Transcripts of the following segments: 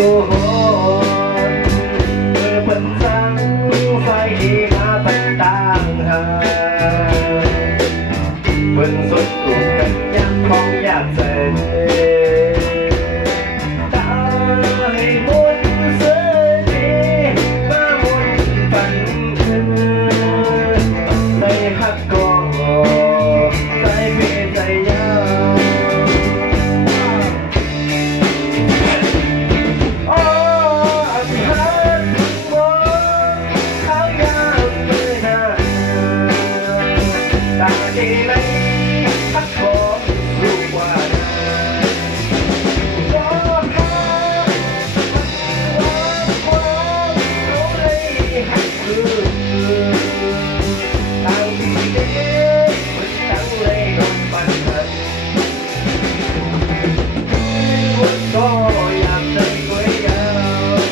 บ่ฮอดเพิ่นสั่งไฟมาตั้งต่างหากเพิ่นสนรูปกันยังมองอยากเสนตาให้หมุนเสน่ห์มาหมุนปันคืนในฮักก็ใจเปใจยาวโอ้อันฮักบ่เขายาวเลยนะตาดีไหมฮักบ่รู้ว่าก็อยากได้สวยงาม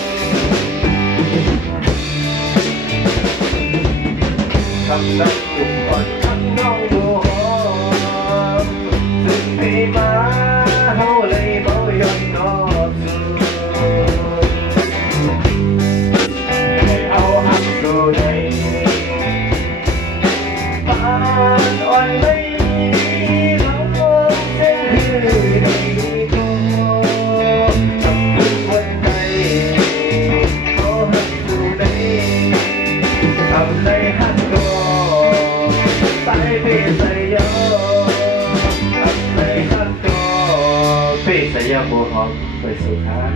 ทำได้ทุกคนทั้งน้องบัวหอมซึ่งพี่มาเฮาเลยบ่ย้อนนอกสู่ให้เอาหักสู่ในปานอ่อนไม่ร้องเส้นคือในในฮักก็ใส่พี่ใส่ยอในฮักก็พี่ใส่ยอบัวหอมไปสู่ทาง